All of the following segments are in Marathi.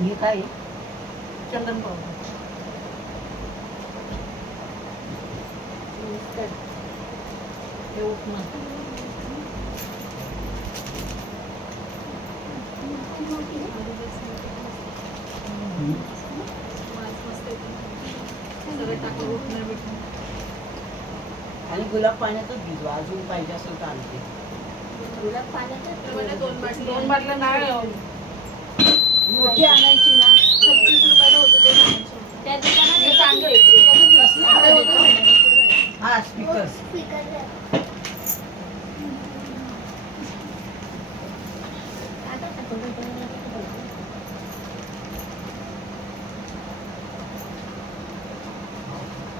हे काय आहे? चंदन पावडर. हे उपमा. सगळं टाकून उपमा बिटमा. आणि गुलाब पाण्यातच भिजवा, अजून पाहिजे असेल तर आणते. गुलाब पाण्यातच म्हणजे दोन बाटल्या नाही मोठी आणायची ना. 36 रुपयाला होते ते आणायचे. त्या दुकानात हे तांदूळ कसलं आवाज येतो? हा स्पीकर.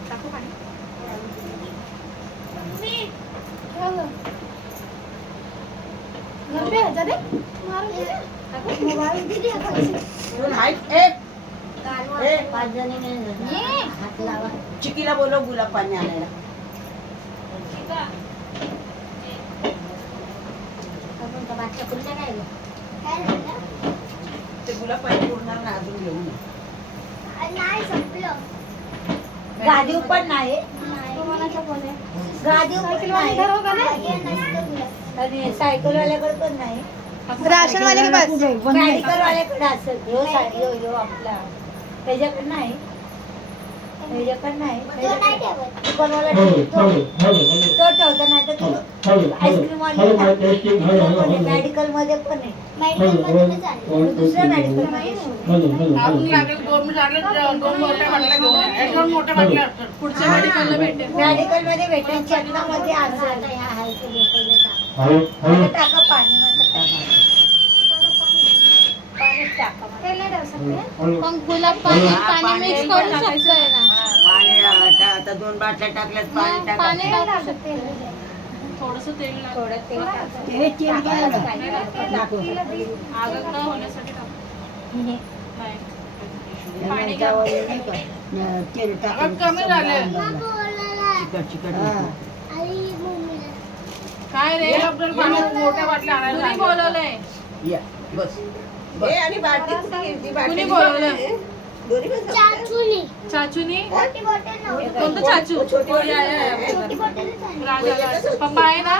टाकू पाणी. दोन हाईट एक. पाच जणी हात लावा. चिकीला बोलव गुलाब पाणी आणायला. बाटल्या खुल्या काय गं? ते गुलाब पाणी पुरणार ना, अजून घेऊन ये. नाही संपलं. गादीव पण नाही, गादीव पण नाही आणि सायकल वाल्याकडे पण नाही, राशन वाले के पास मेडिकल वाल्याकडे असेल. ह्यो आपला त्याच्याकडे नाही, त्याच्याकडे नाही. दुकानवाला ठेवतो, तो ठेवतो, नाही तर तो आईस्क्रीम वाले मेडिकल मध्ये पण आहे. दुसऱ्या मेडिकल मध्ये आपण लागेल 2 मिनिट लागेल. 2 मोठ्या बाटल्या घेऊन या. 1-2 मोठ्या बाटल्या असतात. पुढच्या मेडिकलला भेटेल. मेडिकल मध्ये भेटेल. चटनामध्ये असेल. टाका पाणी, पाणीच टाका. मग गुलाब पाणी पाणी मिक्स करू शकतोय ना. पाणी आता 2 बाटल्या टाकल्यात, पाणी मग टाका. पाणी टाकू शकते. थोडंसं तेल लागतं. थोडं तेल टाका. हे तेल घ्या ना. आग न होण्यासाठी टाक. हे नाही. पाणी तेल टाका. अगं कमी झाले. चिकट चिकट नको. काय रे आपल्याला पाणी मोठ्या बाटल्या आणायला. कुणी बोलवलंय? या बस. हे आणि बाटली कुठे गेली? कुणी बोलवलंय? दोन्ही पण संपल्या? चाचूनी. मोठी बॉटल नव्हती. कोणतं चाचू? छोटी या, या, या. छोटी बॉटल राजा पप्पा आहे ना?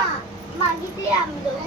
मागितली आम्ही दोघं.